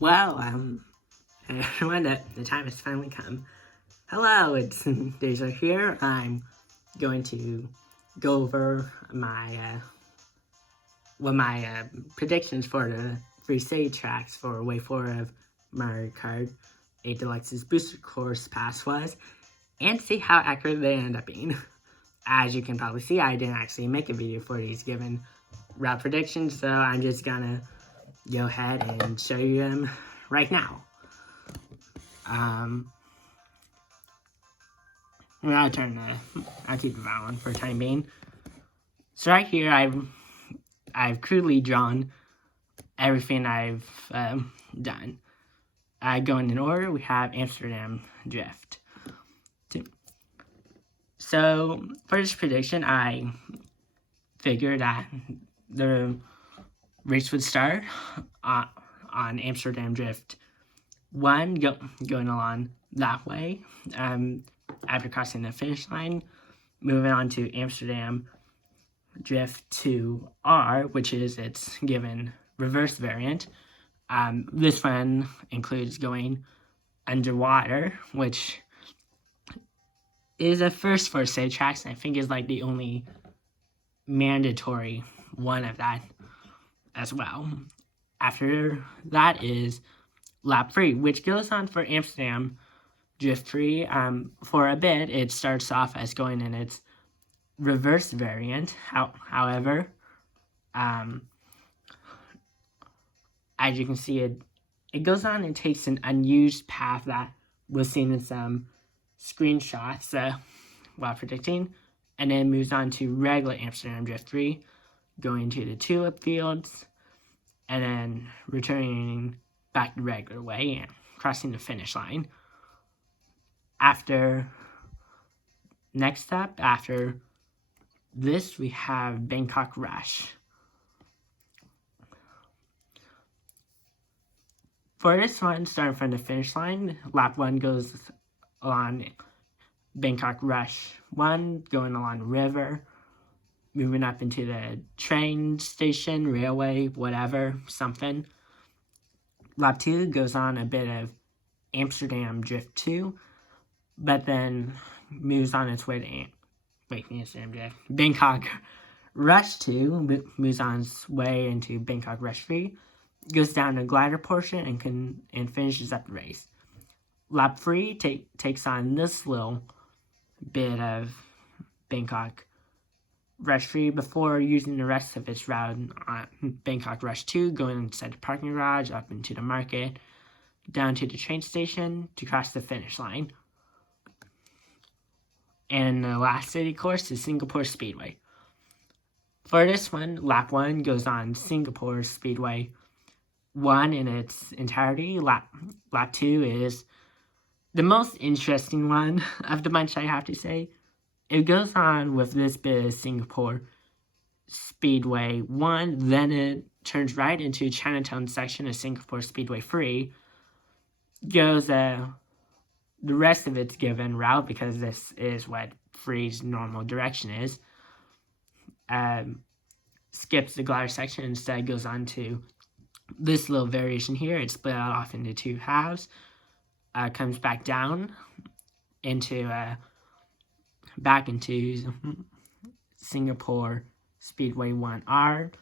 Well, everyone, the time has finally come. Hello, it's Deja here. I'm going to go over my predictions for the free stage tracks for Wave 4 of Mario Kart 8 Deluxe's Booster Course Pass was, and see how accurate they end up being. As you can probably see, I didn't actually make a video for these given route predictions, so I'm just gonna go ahead and show you them right now. I'll keep it that one for the time being. So right here, I've crudely drawn everything I've done. Going in order, we have Amsterdam Drift. So for this prediction, I figured that the race would start on Amsterdam Drift 1, going along that way. After crossing the finish line, moving on to Amsterdam Drift 2R, which is its given reverse variant. This one includes going underwater, which is a first for stage tracks, and I think is like the only mandatory one of that as well. After that is lap 3, which goes on for Amsterdam Drift 3. For a bit, it starts off as going in its reverse variant. However, as you can see, it goes on and takes an unused path that was seen in some screenshots while predicting, and then moves on to regular Amsterdam Drift 3, going to the tulip fields, and then returning back the regular way and crossing the finish line. Next up, after this, we have Bangkok Rush. For this one, starting from the finish line, lap 1 goes along Bangkok Rush 1, going along the river, moving up into the train station, railway, whatever, something. Lap 2 goes on a bit of Amsterdam Drift 2, but then moves on its way to Amsterdam Drift. Bangkok Rush 2 moves on its way into Bangkok Rush 3, goes down the glider portion and finishes up the race. Lap 3 takes on this little bit of Bangkok Rush 3 before using the rest of its route on Bangkok Rush 2, going inside the parking garage, up into the market, down to the train station to cross the finish line. And the last city course is Singapore Speedway. For this one, lap 1 goes on Singapore Speedway 1 in its entirety. Lap 2 is the most interesting one of the bunch, I have to say. It goes on with this bit of Singapore Speedway 1, then it turns right into Chinatown section of Singapore Speedway 3, goes the rest of its given route, because this is what 3's normal direction is, skips the glider section, instead goes on to this little variation here. It's split out off into 2 halves, comes back down into back into Singapore Speedway 1R,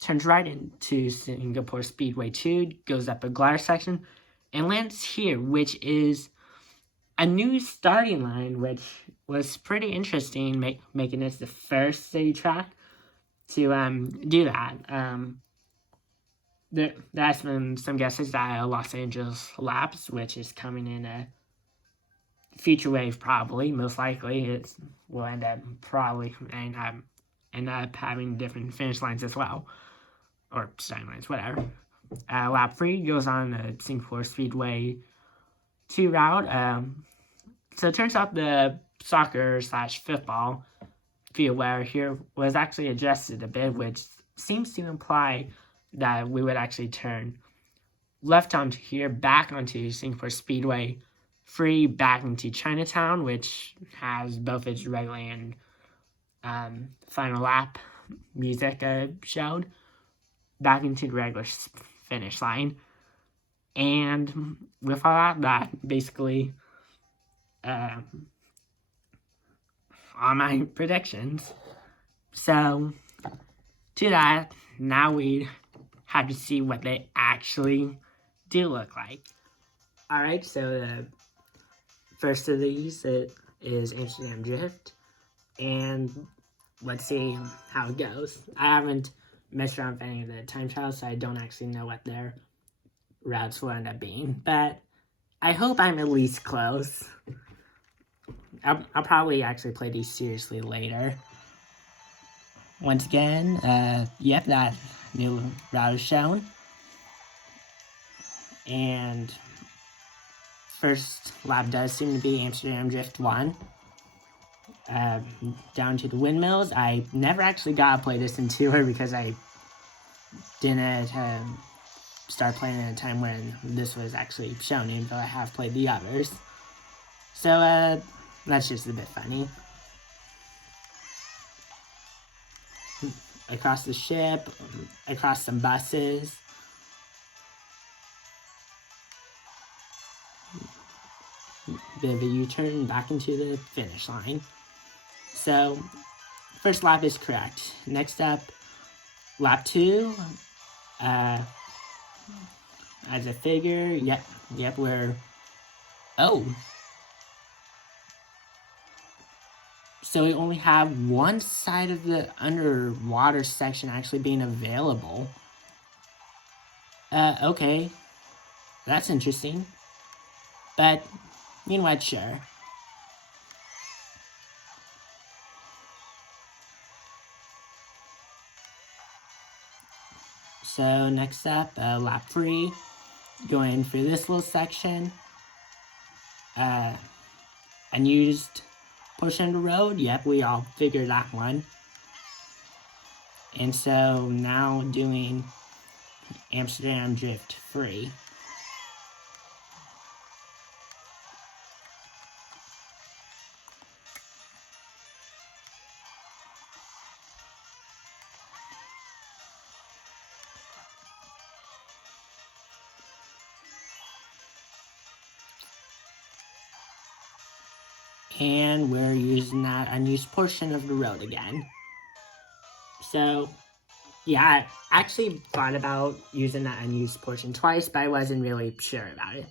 turns right into Singapore Speedway 2, goes up a glider section, and lands here, which is a new starting line, which was pretty interesting, making this the first city track to do that. There's been some guesses that Los Angeles Laps, which is coming in a future wave, probably, most likely, will end up having different finish lines as well, or starting lines, whatever. Lap 3 goes on the Singapore Speedway 2 route. So it turns out the soccer/football field where here was actually adjusted a bit, which seems to imply that we would actually turn left onto here, back onto Singapore Speedway 3, back into Chinatown, which has both its regular and final lap music showed, back into the regular finish line. And with all that, basically, all my predictions. So, to that, now we have to see what they actually do look like. Alright, so the first of these is Amsterdam Drift, and let's see how it goes. I haven't messed around with any of the time trials, so I don't actually know what their routes will end up being, but I hope I'm at least close. I'll probably actually play these seriously later. Once again, yep, that new route is shown. And first lap does seem to be Amsterdam Drift 1. Down to the windmills. I never actually got to play this in tour because I didn't start playing at a time when this was actually shown, even though I have played the others. So, that's just a bit funny. Across the ship, across some buses. Bit of a U-turn back into the finish line. So, first lap is correct. Next up, lap 2. As a figure, yep, we're... Oh! So we only have one side of the underwater section actually being available. Okay. That's interesting. But, you know what, sure. So next up, lap 3. Going through this little section. Unused portion of the road. Yep, we all figured that one. And so now doing Amsterdam Drift 3. And we're using that unused portion of the road again. So, yeah, I actually thought about using that unused portion twice, but I wasn't really sure about it.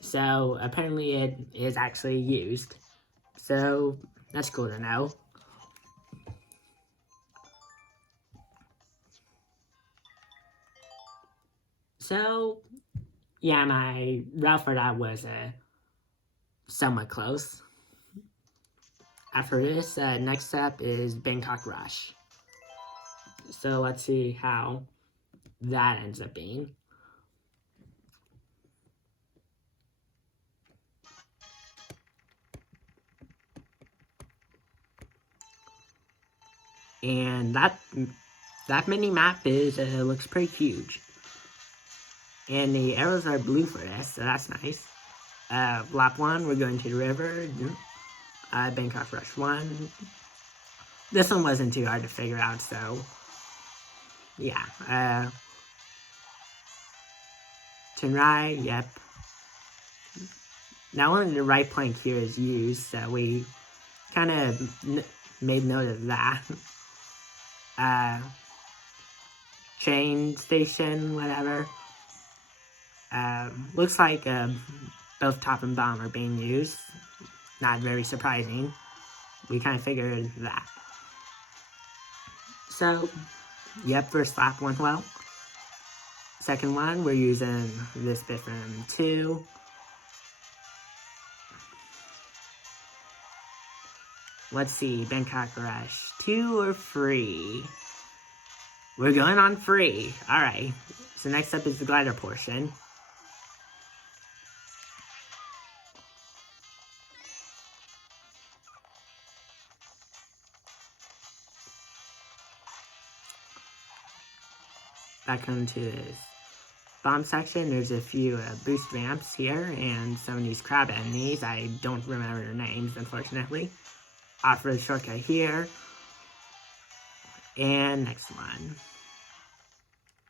So, apparently it is actually used. So, that's cool to know. So, yeah, my route for that was somewhat close. After this, next up is Bangkok Rush. So let's see how that ends up being. And that mini map is looks pretty huge. And the arrows are blue for this, so that's nice. Lap 1, we're going to the river. Bangkok Rush 1. This one wasn't too hard to figure out, so yeah. Turn right, yep. Now only the right plank here is used, so we kind of made note of that. Train station, whatever. Looks like both top and bottom are being used. Not very surprising. We kind of figured that. So, yep, first lap went well. Second one, we're using this bit from 2. Let's see, Bangkok Rush 2 or 3? We're going on 3. Alright, so next up is the glider portion. Back onto this bomb section, there's a few boost ramps here, and some of these crab enemies. I don't remember their names, unfortunately. Off-road shortcut here. And next one.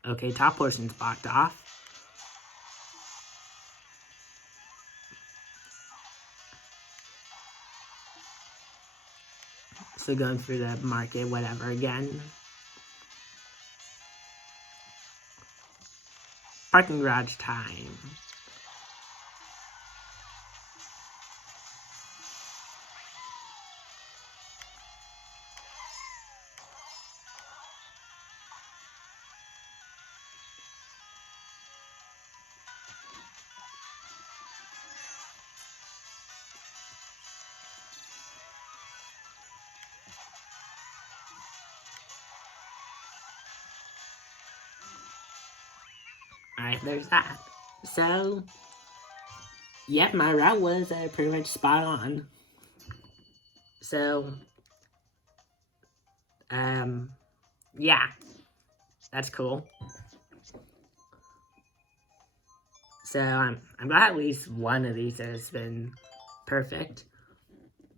Okay, top portion's blocked off. So going through the market, whatever again. Parking garage time. Alright, there's that. So, yep, my route was pretty much spot on. So, yeah, that's cool. So, I'm glad at least one of these has been perfect.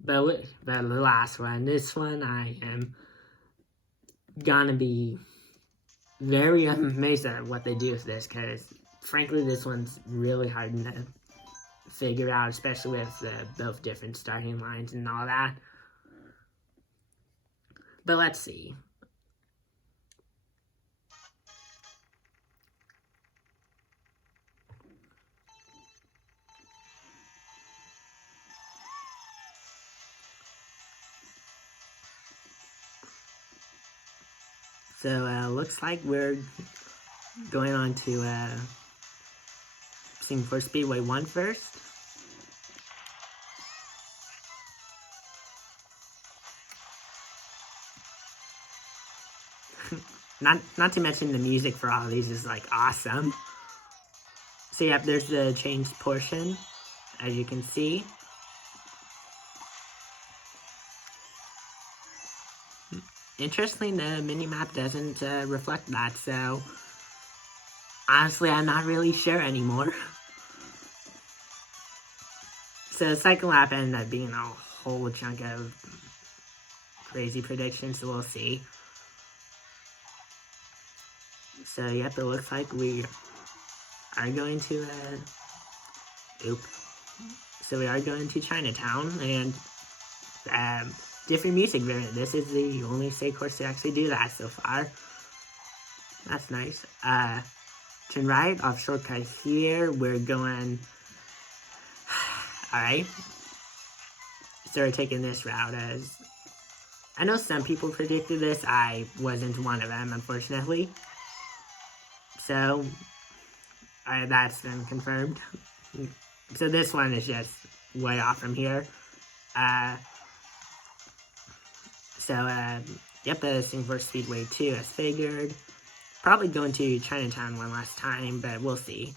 But the last one, this one, I am gonna be very amazed at what they do with this, because frankly this one's really hard to figure out, especially with both different starting lines and all that. But let's see. So looks like we're going on to Singapore Speedway 1 first. Not to mention the music for all of these is like awesome. So yep, there's the changed portion, as you can see. Interestingly, the mini-map doesn't reflect that, so honestly, I'm not really sure anymore. So the second lap ended up being a whole chunk of crazy predictions, so we'll see. So yep, it looks like we are going to, So we are going to Chinatown, and different music variant. This is the only state course to actually do that so far. That's nice. Turn right off shortcut here. We're going. Alright. So we're taking this route, as I know some people predicted this. I wasn't one of them, unfortunately. So that's been confirmed. So this one is just way off from here. Yep, the Singapore Speedway 2 as figured. Probably going to Chinatown one last time, but we'll see.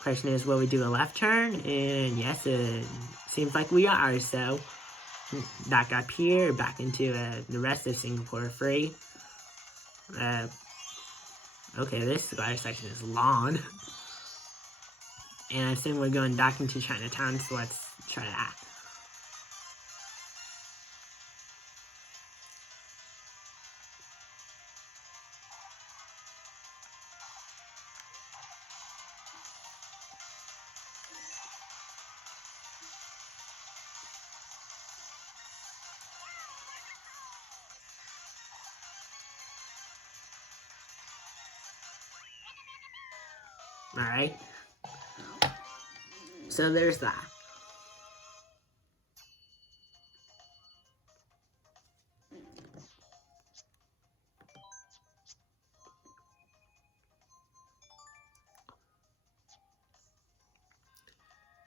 Question is, will we do a left turn? And yes, it seems like we are, so back up here, back into the rest of Singapore free. Okay, this ladder section is long. And I assume we're going back into Chinatown, so let's try that. Alright. So there's that.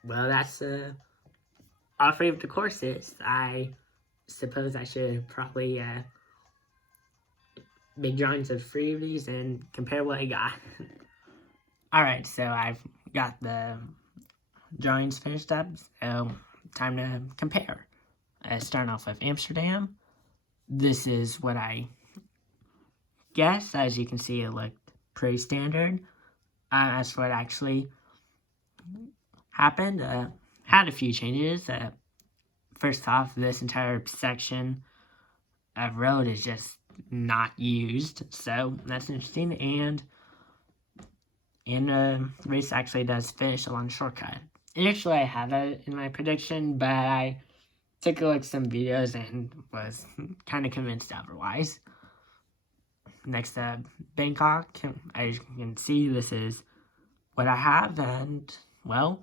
Well, that's all three of the courses. I suppose I should probably make drawings of 3 of these and compare what I got. Alright, so I've got the drawings finished up, so time to compare. Starting off with Amsterdam. This is what I guess. As you can see, it looked pretty standard. As for what actually happened, had a few changes. First off, this entire section of road is just not used, so that's interesting. And the race actually does finish along shortcut. Initially, I had that in my prediction, but I took a look at some videos and was kind of convinced otherwise. Next up, Bangkok. As you can see, this is what I have, and, well,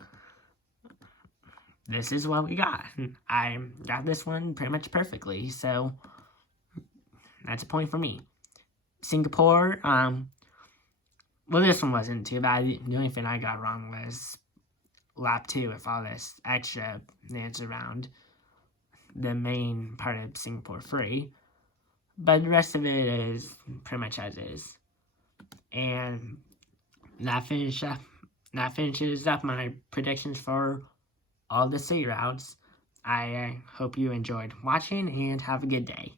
this is what we got. I got this one pretty much perfectly, so that's a point for me. Singapore, well, this one wasn't too bad. The only thing I got wrong was lap 2 with all this extra dance around the main part of Singapore free. But the rest of it is pretty much as is. And that finishes up my predictions for all the city routes. I hope you enjoyed watching and have a good day.